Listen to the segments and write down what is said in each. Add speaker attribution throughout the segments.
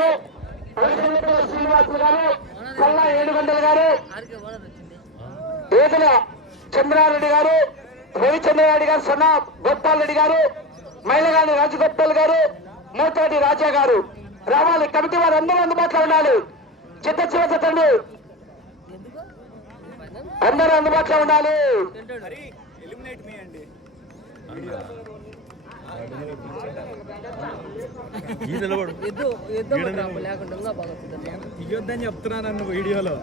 Speaker 1: గారు శ్రీనివాసులు గారు కల్లా ఏడుగంటలు గారు ఏదుల చంద్రారెడ్డి గారు రవిచంద్రారెడ్డి గారు సొన్న గోపాల్ రెడ్డి గారు మైలగాని రాజగోపాల్ గారు మూతాటి రాజా గారు. రావాలి కమిటీ వారు అందరూ అందుబాటులో ఉండాలి. చిత్త చివ చెత్తండి అందరూ అందుబాటులో ఉండాలి.
Speaker 2: చెప్తున్నాను వీడియోలో.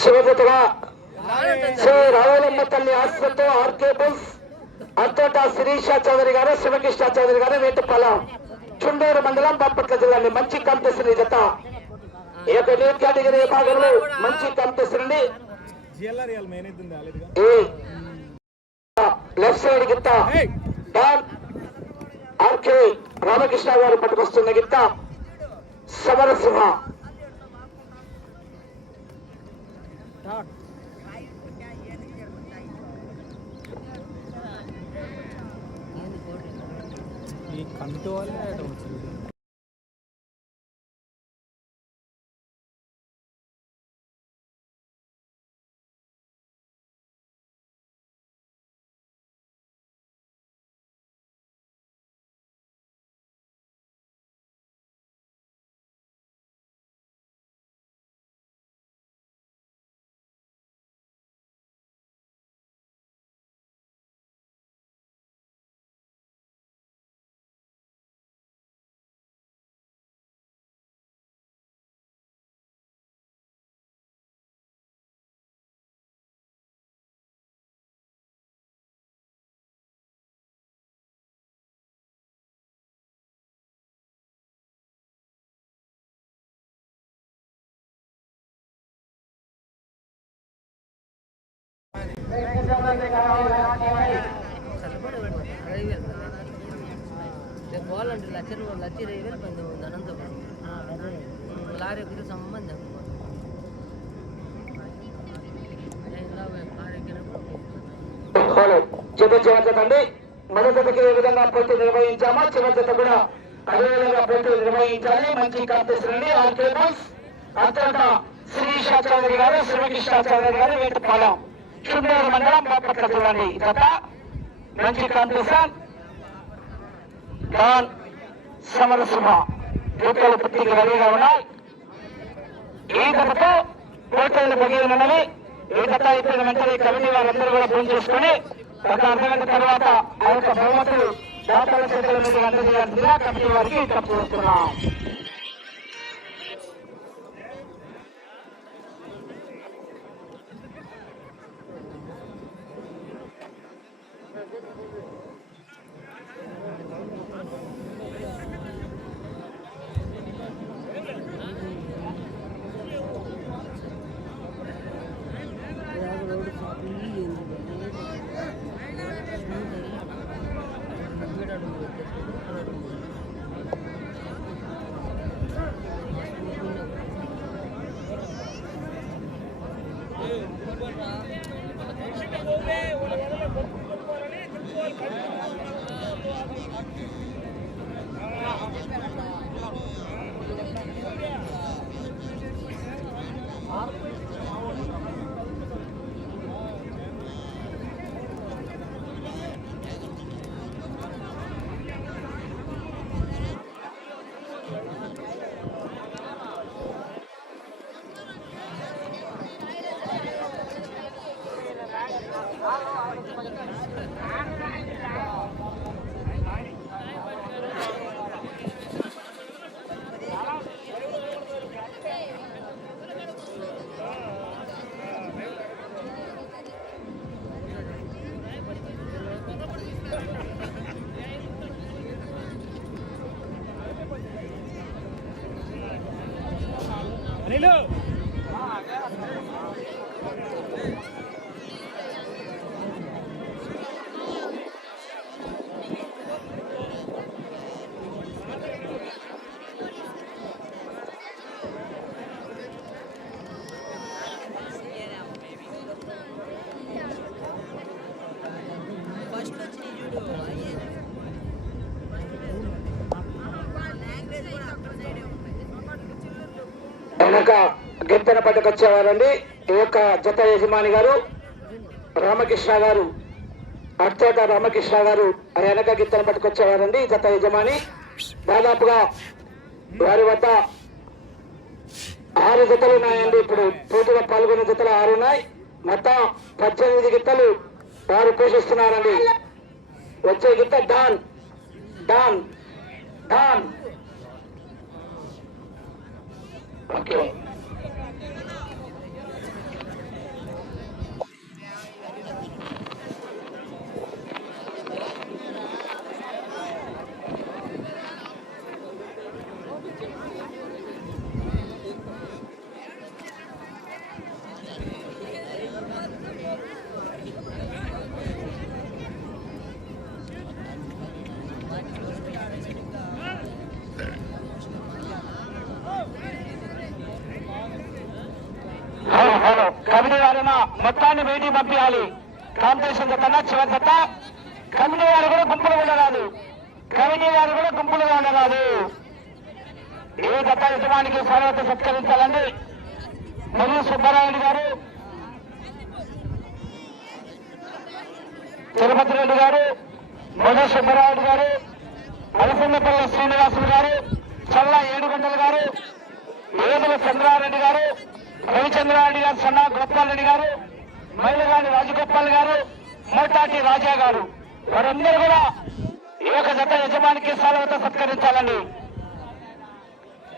Speaker 1: శ్రీ రావులమ్మ తల్లి ఆశ్రతో ఆర్కే బుల్స్ అత్తోట శిరీష చౌదరి గారు శివకృష్ణ చౌదరి గారు వేటుపాలెం చుండూరు మండలం బాపట్ల జిల్లా మంచి కాంపిటీషన్ ఈ జత. ఈ యొక్క న్యూ కేటగిరీ విభాగంలో మంచి ఈ లెఫ్ట్ గిత్త. డాన్ ఆర్కే రామకృష్ణ గారు పట్టుకొస్తున్న గిత్త. సమరసింహ.
Speaker 2: ఈ కమిటీ వాళ్ళే
Speaker 3: రేపు పోవాలంటే లక్ష రూపాయలు లక్ష ఇరవై వేలు పని ఉంది అనంతపురం లారీ ఎక్కితే సంబంధం లారీ ఎక్కినప్పుడు
Speaker 1: చివరి చివరి జత మొదటి ఏ విధంగా పోటీ నిర్వహించామో చివరి జత కూడా అదే విధంగా పోటీ నిర్వహించాలని మంచి కాంపిటీషన్ అండి ఆల్ కేబుల్స్ అంతటా శ్రీష చౌదరి గారు శివకృష్ణ చౌదరి గారు పాలం. చుండూరు మండలం బాపట్ల చూడండి. గత మంచి కాంపిటీషన్ డాన్ సమరసింహ పోటీలు పూర్తిగా రెడీగా ఉన్నాయి. ఈ గతతో పోటీలు ముగియనున్నవి ఈ గత అయిపోయిన వెంటనే కమిటీ వారందరూ కూడా ఫోన్ చేసుకుని ఒక అర్ధగంట తర్వాత ఆ యొక్క బహుమతులు దాతల చేతుల మీద అందజేయాల్సిందిగా కమిటీ వారికి తప్పు వస్తున్నాం గింతన పట్టుకొచ్చేవారండి ఈ యొక్క జత యజమాని గారు రామకృష్ణ గారు అర్చేత రామకృష్ణ గారు వెనక గిత్తన పట్టుకొచ్చేవారండి జత యజమాని దాదాపుగా వారి వద్ద ఆరు జతలు ఉన్నాయండి. ఇప్పుడు పోటీలో పాల్గొన్న జతలు ఆరు ఉన్నాయి. మొత్తం పద్దెనిమిది గిత్తలు వారు పోషిస్తున్నారండి. వచ్చే గిత్త డాన్ డాన్ డాన్ ఓకే. మొత్తాన్ని పంపించాలి. కాంపిటీషన్ జత చివరి జత. కమిటీ వారు కూడా గుంపులు ఉండరాదు. కమిటీ వారు కూడా గుంపులుగా ఉండరాదు. ఏ జత యజమానికి సర్వత సత్కరించాలండి? మరియు సుబ్బారాయుడు గారు తిరుపతి రెడ్డి గారు మొద సుబ్బరాయుడు గారు అలసిందపల్లి శ్రీనివాసులు గారు చల్ల ఏడుగొండల గారు ఏదుల చంద్రారెడ్డి గారు రవిచంద్రారెడ్డి గారు సన్నా గోపాల్ రెడ్డి గారు మైలగాని రాజగోపాల్ గారు మోటాటి రాజా గారు వారందరూ కూడా ఈ యొక్క జత యజమానికి సెలవుతో సత్కరించాలని.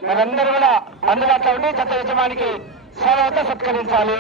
Speaker 1: వారందరూ కూడా అందుబాటులో ఉండి జత యజమానికి సాలవతో సత్కరించాలి.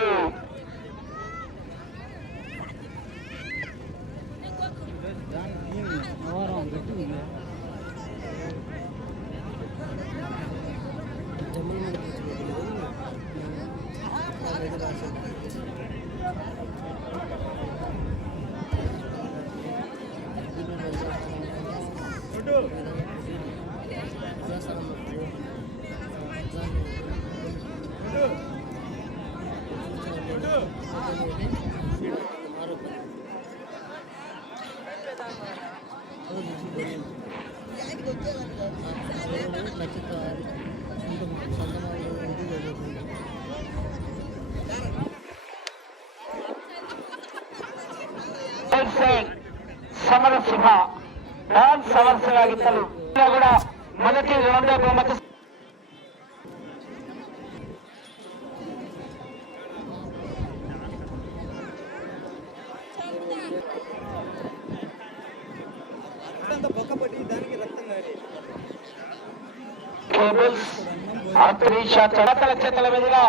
Speaker 1: సమరసింహ డాన్ సమరసింహ గిత్తలు కూడా మొదటి రెండో బహుమతి కేబుల్స్ అంతరిక్ష చడతల చేతుల మీదుగా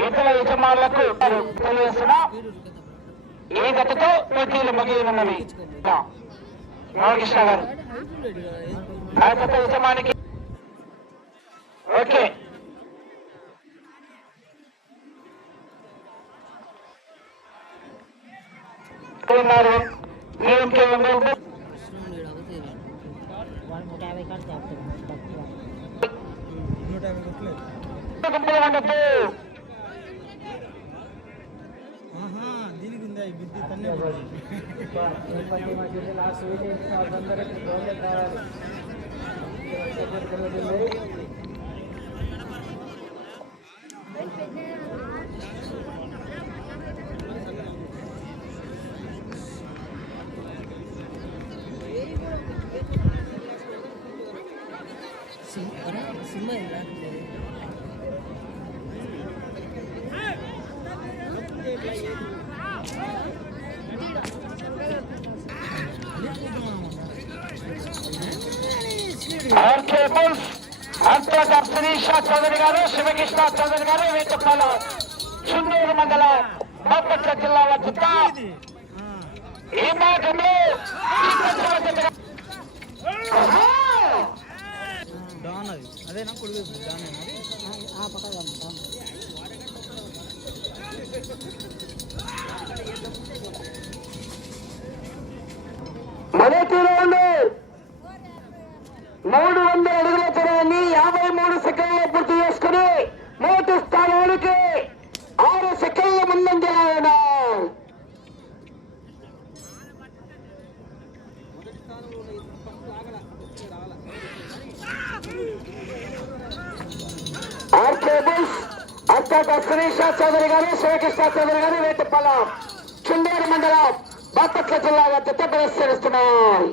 Speaker 1: ఇతర యజమానులకు తెలియజేస్తున్న. ఈ గతతో పోటీలు ముగియనున్నవి. రామకృష్ణ గారు. ఆ గత యజమానికి ఓకే. ఉన్నారు ఏఎంకే ఒంగోలు
Speaker 2: నూట యాభై కొట్టలేదు
Speaker 1: గుంపులు ఉండద్దు
Speaker 2: ఆహా దీనికి ఉందా ఈ
Speaker 1: ఆర్కే బుల్స్ అంతర్గత శిరీష చౌదరి గారు శివకృష్ణ చౌదరి గారు వేటపాల చుండూరు మండలం బాపట్ల జిల్లా వద్ద ఈ మార్గంలో
Speaker 2: డాన్ అది అదేనా కుడి డానేనా
Speaker 1: మొదటి రౌండ్ మూడు వందల అడుగుల దూరాన్ని యాభై మూడు సెకండ్లో పూర్తి చేసుకుని మొదటి స్థానానికి ఆరు సెకండ్ల ముందంజ ఆయన శ్రీషా చౌదరి గారు శివకృష్ణ చౌదరి గారు వేటపాలెం చుండూరు మండలం బాపట్ల
Speaker 4: జిల్లాగా
Speaker 1: జత ప్రదర్శిస్తున్నాయి.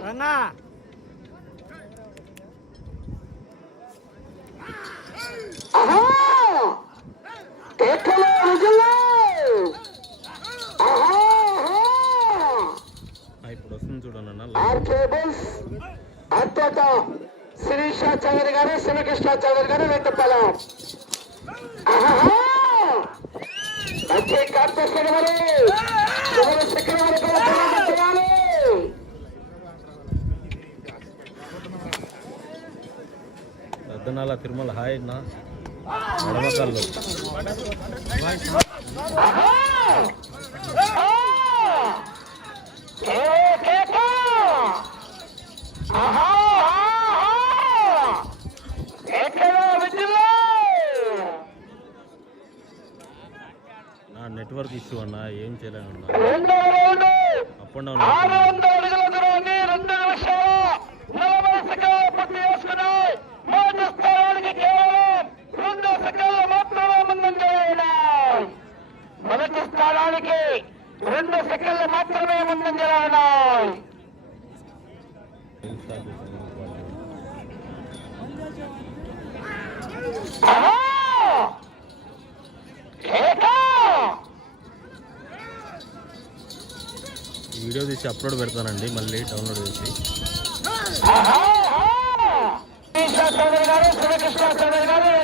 Speaker 1: అత్యంత శిరీష చౌదరి గారు శివకృష్ణ చౌదరి గారు వెంటపలం మంచి కాంపిటీషన్ మరి
Speaker 4: దద్దనాల తిరుమల హాయ్ నా నెట్వర్క్ ఇష్యూ అన్నా ఏం
Speaker 1: చేయలేదు
Speaker 4: అప్ అండ్ డౌన్
Speaker 1: సమయానికి రెండు సెకండ్లు మాత్రమే ముందంజలో ఉన్నాయి
Speaker 4: వీడియో తీసి అప్లోడ్ పెడతానండి మళ్ళీ డౌన్లోడ్ చేసి.
Speaker 1: గారు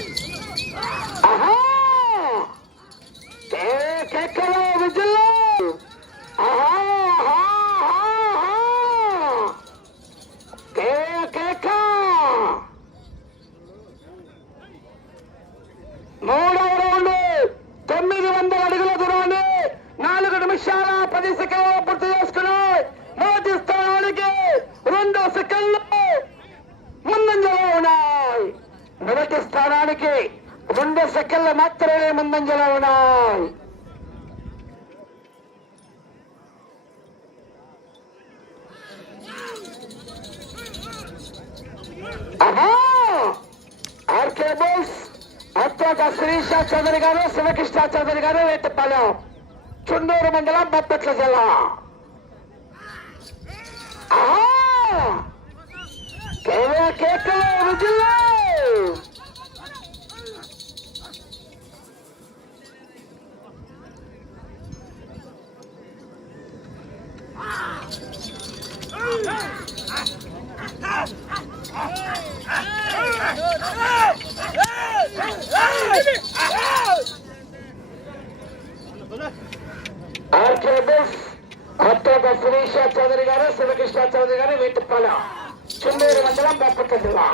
Speaker 1: Hey! బాపట్ల జిల్లా కేవల కేకల జిల్లా Hey! ఆర్కేబుల్స్ కొత్తగా సురేష చౌదరి గారు శివకృష్ణ చౌదరి గారు వేటుపాల చుండూరు మండలం బాపట్ల జిల్లా.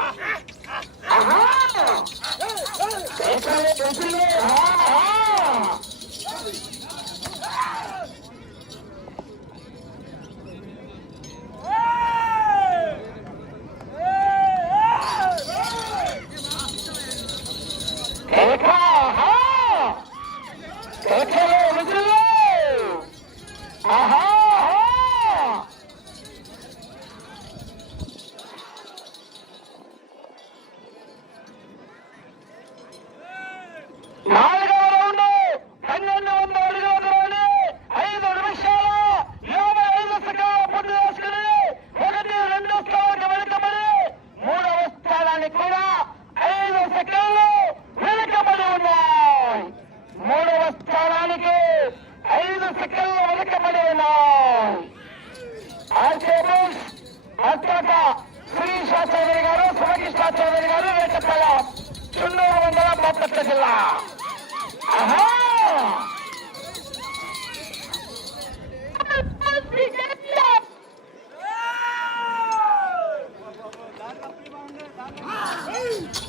Speaker 1: Ah!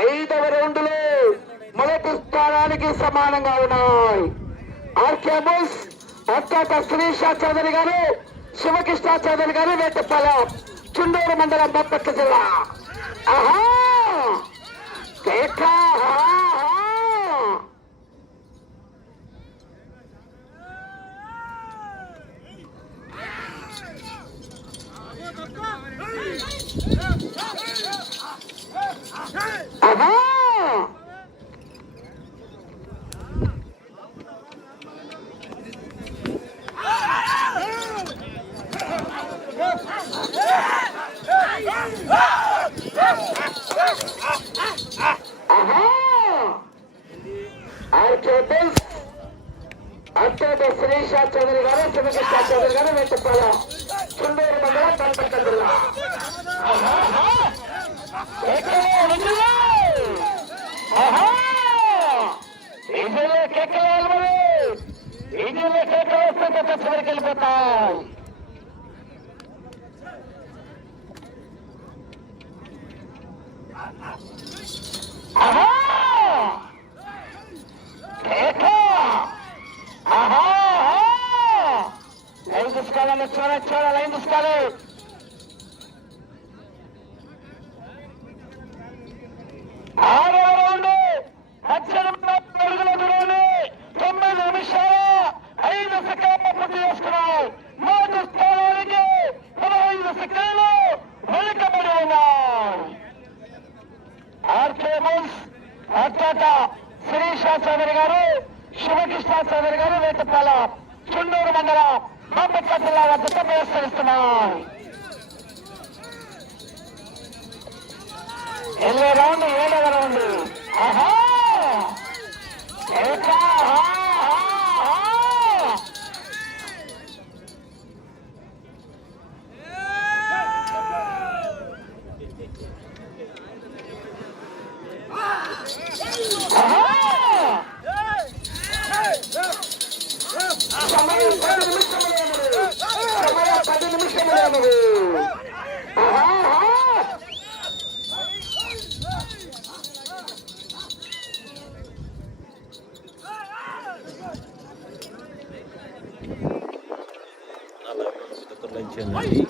Speaker 1: ఐదవ రౌండ్లు మొదటి స్థానానికి సమానంగా ఉన్నాయి. ఆర్కే బుల్స్ అత్యంత శ్రీషా చౌదరి గారు శివకృష్ణ చౌదరి గారు వేటపాల చుండూరు మండలం బొప్పట్ల జిల్లా. ఆహా! కేక ఆహా. అత్యంత శ్రీష చౌదరి గారు శివకృష్ణ చౌదరి గారు వెంటపాలెం చుండూరు మండలం కల్పట్ట జిల్లా ఆహా, ఆహా. కేకలే, చివరికి ఆహా కేక ఆహా ఆహా. లైన్ తీసుకోవాలండి చూడాలి చూడాలి లైన్ తీసుకోవాలి ఆరవ రౌండ్ పద్దెనిమిది అడుగుల దూరాన్ని తొమ్మిది నిమిషాల ఐదు సెకండ్లు పూర్తి చేసుకున్నాయి. మొదటి స్థానానికి పదహైదు సెకండ్లు వెనుకబడి ఉన్నాయి. ఆర్కే బుల్స్ అత్యంత శిరీష చౌదరి గారు శివకృష్ణ చౌదరి గారు వేటపాల చుండూరు మండలం బాపట్ల జిల్లా వద్దకు ప్రదర్శనిస్తున్నారు ఎల్లే రౌండ్ ఏడవ రౌండ్. ఆహా! ఏకా, ఆహా, ఆహా, ఆహా. ఆహా! సమయం పది నిమిషములు ఉన్నది. సమయం పది నిమిషములు ఉన్నది. ఆహా, ఆహా!
Speaker 4: నా లైవ్లో ప్రతి లైక్ చేయండి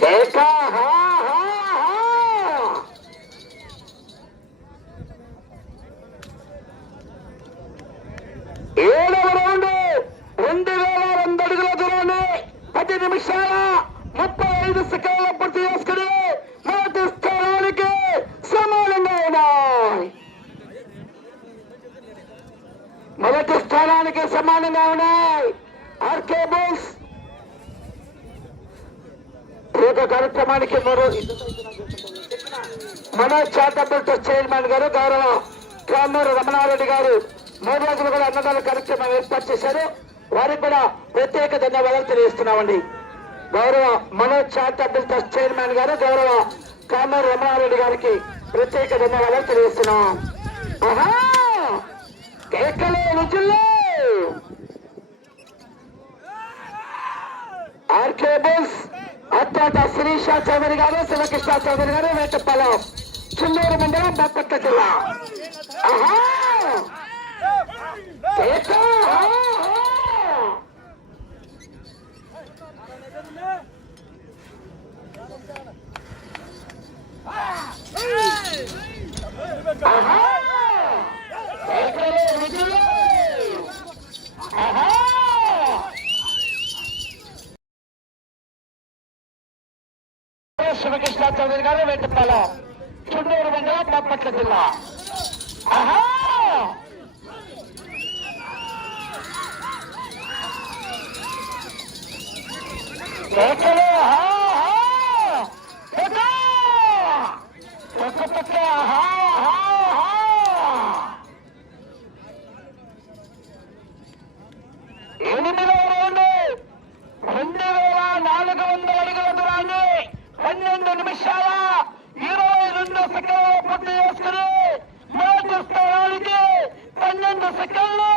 Speaker 1: కేక, ఆహా, ఆహా, ఆహా! ఏడవ రౌండ్ రెండు వేల రెండు అడుగుల దూరాన్ని పది నిమిషాల ముప్పై ఐదు సెకండ్ల పూర్తి చేసుకుని మొదటి స్థానానికి సమానంగా ఉన్నాయి మొదటి స్థానానికి సమానంగా ఉన్నాయి ఆర్కే బుల్స్ ఈ యొక్క కార్యక్రమానికి మరో మనోజ్ చారిటబుల్ ట్రస్ట్ చైర్మన్ గారు గౌరవ కామూరు రమణారెడ్డి గారు మూడు రోజులు కూడా అన్నదాన కార్యక్రమం ఏర్పాటు చేశారు వారికి కూడా ప్రత్యేక ధన్యవాదాలు తెలియజేస్తున్నామండి గౌరవ మనోజ్ చారిటబుల్ ట్రస్ట్ చైర్మన్ గారు గౌరవ కామర్ రమణారెడ్డి గారికి ప్రత్యేక ధన్యవాదాలు తెలియజేస్తున్నాం. ఆహా! ఆర్కే బుల్స్ అత్యంత శిరీష చౌదరి గారు శివకృష్ణ చౌదరి గారు వేటపాలెం చిన్నూరు మండలం బాపట్ల జిల్లా. ఆహా! కేక! ఆహా! ఆహా! కేకలే విజులు! ఆహా! శివకృష్ణ చౌదరి గారు వెంటపాల చుండూరు మండలం బాపట్ల జిల్లా ఆహా కేకలు, ఆహా. సెకండ్లు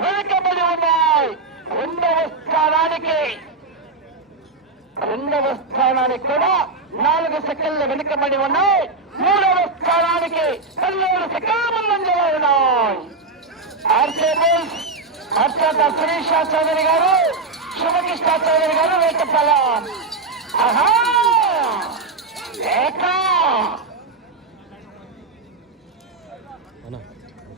Speaker 1: వెనుకబడి ఉన్నాయి రెండవ స్థానానికి రెండవ స్థానానికి కూడా నాలుగు సెకండ్లు వెనుకబడి ఉన్నాయి మూడవ స్థానానికి పన్నెండు సెకండ్లు ముందంజలో ఉన్నాయి ఆర్కే బోల్స్ అత్యంత శిరీష చౌదరి గారు శుభకృష్ణ చౌదరి గారు వేటపల్లం ఆహా ఏక
Speaker 4: అన్న ఒకసారి ఓపెన్ చేసి
Speaker 1: ఏకలే ఆహా ఆర్కే బోల్స్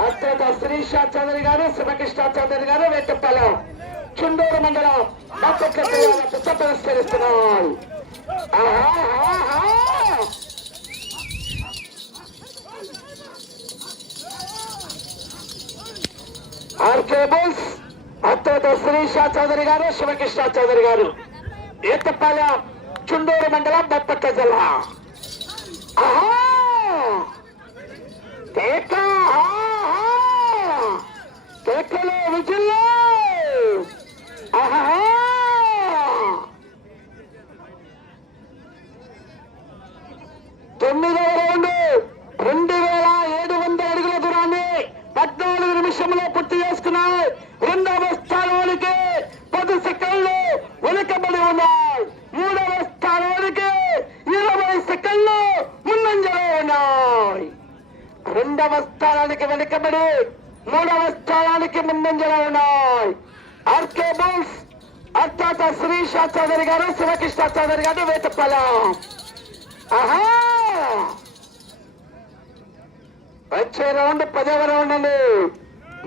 Speaker 1: అత్యంత శ్రీష చౌదరి గారు శివకృష్ణ చౌదరి గారు వేటపల్లం చుండూరు మండలం బాపట్ల జిల్లాలో పుట్ట ఆహా కేబుల్స్ బోల్స్ అత్యంత చౌదరి గారు శివకృష్ణ చౌదరి గారు. ఏతపాల చుండూరు మండలం బొప్పట్ల జిల్లా. ఆహా! ఆహా! కేకలు విజిల్లు ఆహా! తొమ్మిదవ రౌండ్ రెండు వేల ఏడు వందల అడుగుల దూరాన్ని పద్నాలుగు నిమిషంలో పూర్తి చేసుకున్నాయి రెండవ స్థానానికి పది సెకండ్లు వెనుకబడి ఉన్నాయి మూడవ స్థానానికి ఇరవై సెకండ్లు ముందంజలో ఉన్నాయి రెండవ స్థానానికి వెనుకబడి మూడవ స్థానానికి ముందంజలో ఉన్నాయి ఆర్కే బోల్స్ అత్యంత శ్రీష చౌదరి గారు శివకృష్ణ చౌదరి గారు వేటపల్లం ఆహా! వచ్చే రౌండ్ పదవ రౌండ్ అండి.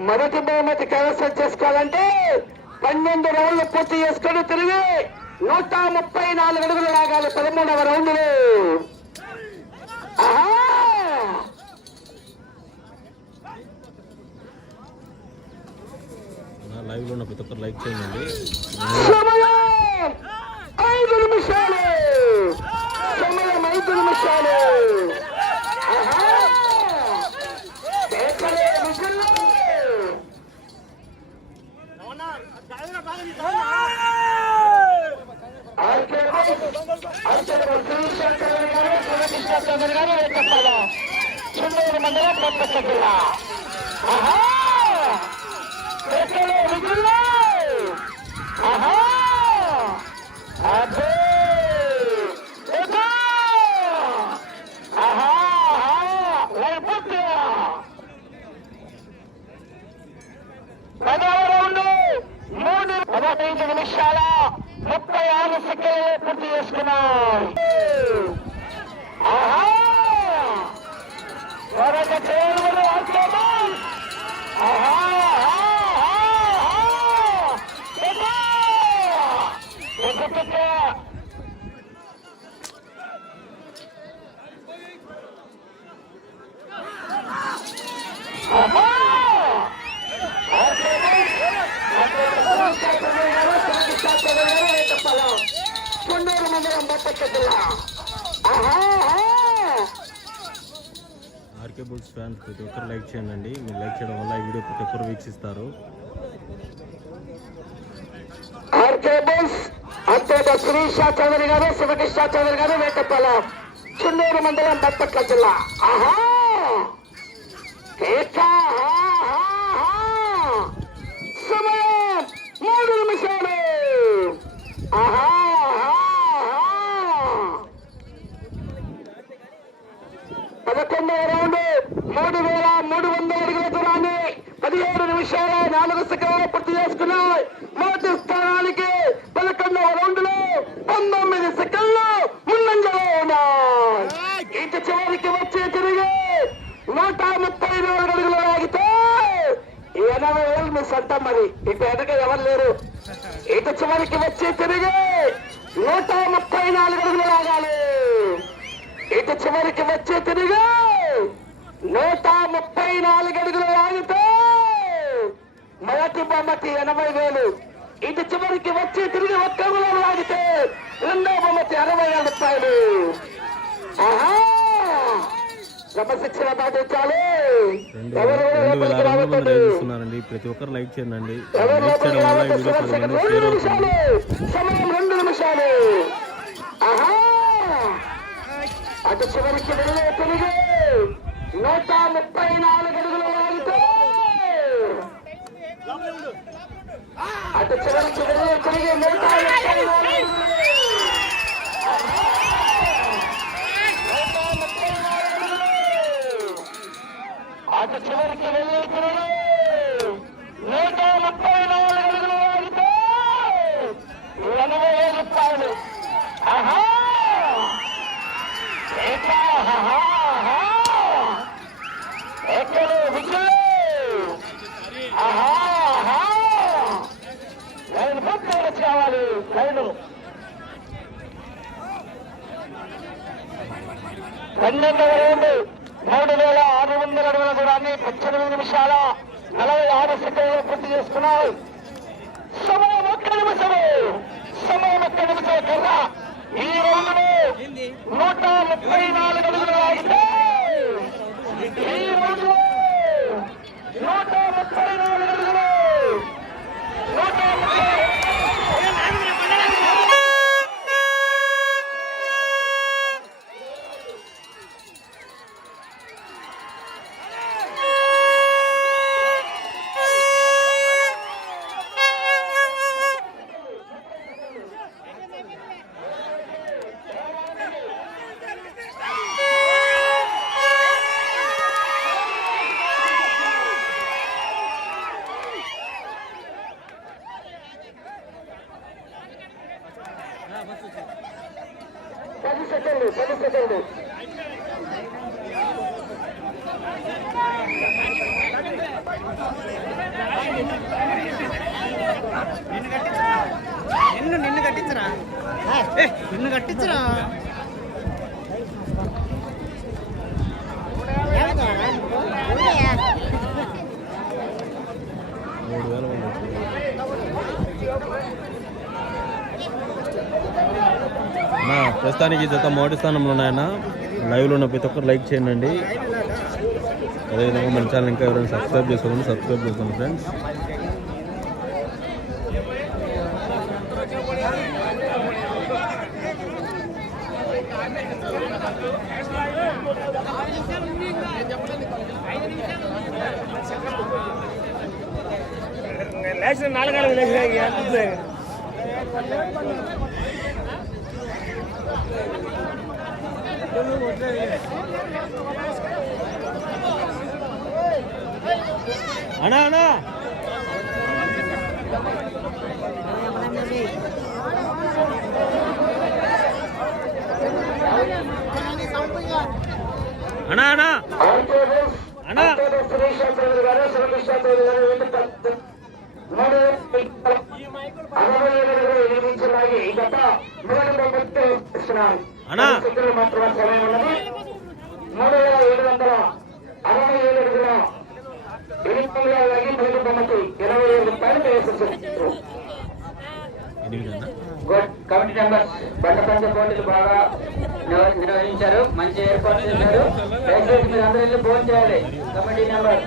Speaker 1: మొదటి బహుమతి కైవసం చేసుకోవాలంటే పన్నెండు రౌండ్లు పూర్తి చేసుకొని తిరిగి నూట ముప్పై నాలుగు అడుగులు రాగాలి పదమూడవ రౌండ్లు. ఆహా!
Speaker 4: అన్న లైవ్లో ఉన్న ప్రతి ఒక్కరు లైక్ చేయండి
Speaker 1: సమయం ఐదు నిమిషాలు సమయం ఐదు నిమిషాలు ఆహా! కేకలే విజిల్లు. ఆర్కే బాయ్స్, అర్చకుడు శ్రీశంకర్ చౌదరి గారు, శివకృష్ణ చౌదరి గారు వేటపాలెం. చుండూరు మండలం బాపట్ల జిల్లా ఆహా కేకలే విజిల్లు. ఆహా అబ్బే ఏకా! ఆహా ఆహా వైపుత్య పదవ రౌండ్ మూడు పదహైదు నిమిషాల ముప్పై ఆరు సెకండ్లు పూర్తి చేసుకున్నాం ఆహా మరొక చేరువలు ఆశ్రమం ఆహా ఆహా ఆహా ఏకా! ఒకటిక ఆహా కొండూరు మండలం బొప్పట్ల జిల్లా ఆహా
Speaker 4: ఆర్కే బుల్స్ ఫ్యాన్స్ ప్రతి ఒక్కరు చేయండి. మీరు లైక్ చేయడం వల్ల ఈ వీడియో ప్రతి ఒక్కరు వీక్షిస్తారు.
Speaker 1: ఆర్కే బోస్ చౌదరి గారు శివకృష్ణ చౌదరి గారు వేటపాలెం చున్నూరు మండలం బొప్పట్ల జిల్లా. ఆహా కేక ఆహా, ఆహా. సమయం మూడు నిమిషాలు ఆహా ఆహా, ఆహా. పదకొండవ రౌండ్ మూడు వేల మూడు వందల అడుగుల దూరాన్ని పదిహేడు నిమిషాల నాలుగు సెకండ్లు పూర్తి చేసుకున్నాయి. మొదటి స్థానానికి పదకొండవ రౌండ్లో పంతొమ్మిది సెకండ్లు ముందంజలో ఉన్నాయి. ఇటు చివరికి వచ్చే తిరిగి నూట ముప్పై నాలుగు అడుగులు లాగితే ఎనభై వేలు మీ సొంతం మరి ఇటు వెనక ఎవరు లేరు. ఇటు చివరికి వచ్చే తిరిగి నూట ముప్పై నాలుగు అడుగులు లాగాలి ఇటు చివరికి వచ్చి తిరిగి నూట ముప్పై నాలుగు అడుగులు లాగితే మొదటి బొమ్మకి ఎనభై వేలు. ఇటు చివరికి వచ్చి తిరిగి ఒక్క గులం లాగితే రెండో బొమ్మకి అరవై వేల రూపాయలు. ఆహా! క్రమశిక్షణ పాటించాలి.
Speaker 4: ప్రతి ఒక్కరు లైక్ చేయండి లైక్
Speaker 1: లోపలికి
Speaker 4: చేయడం వల్ల ఈ
Speaker 1: రావద్దు.
Speaker 4: వీడియో పది
Speaker 1: సెకండ్
Speaker 4: మంది
Speaker 1: రెండు
Speaker 4: షేర్ అవుతుంది
Speaker 1: నిమిషాలు సమయం రెండు నిమిషాలు ఆహా పరీక్ష విడుదల వెళ్ళే తిరిగి నూట ముప్పై నాలుగు అడుగులు లాగితే అటు చివరికి విడుదల తిరిగి నూట ముప్పై నాలుగు అటు చివరికి వెళ్ళి తిరిగి నూట ముప్పై నాలుగు అడుగులు లాగితే ఎనభై వేల రూపాయలు ఆహా ఏకా, ఆహా, ఆహా. ఎక్కడు విజయ్ ఆహా ఆహా లైన్ పూర్తి వచ్చి కావాలి లైన్ పన్నెండు రౌండ్ మూడు వేల ఆరు వందల అడుగుల దూరాన్ని పద్దెనిమిది నిమిషాల నలభై ఆరు సెకండ్లు పూర్తి చేసుకున్నాయి. సమయం ఒక్క నిమిషము. సమయం ఒక్క నిమిషం కన్నా ఈ రౌండ్ నూట ముప్పై నాలుగు అడుగులు ఆగితే ఈ రౌండ్
Speaker 2: నిన్ను నిన్ను కట్టించరా? నిన్ను కట్టించరా?
Speaker 4: మూడు వేల మంది నా ప్రస్తుతానికి ఈ జత మొదటి స్థానంలో ఉన్నాయన్న. లైవ్లో ఉన్న ప్రతి ఒక్కరు లైక్ చేయండి. అదేవిధంగా మన ఛానల్ ఇంకా ఎవరైనా సబ్స్క్రైబ్ చేసుకోండి సబ్స్క్రైబ్ చేసుకోండి ఫ్రెండ్స్ అన్నా అన్నా
Speaker 1: మూడు తొంభై ఇస్తున్నారు
Speaker 4: అన్నా.
Speaker 1: పది సెకండ్లు మాత్రమే సమయం ఉన్నది మూడు వేల ఏడు వందల అరవై ఏడు ఇరవై ఏడు రూపాయలు
Speaker 5: కమిటీ మెంబర్స్ బండపంచ పోటీలు బాగా నిర్వహించారు. మంచి ఏర్పాటు చేశారు. దయచేసి మీరు అందరూ వెళ్ళి ఫోన్ చేయాలి. Committee member.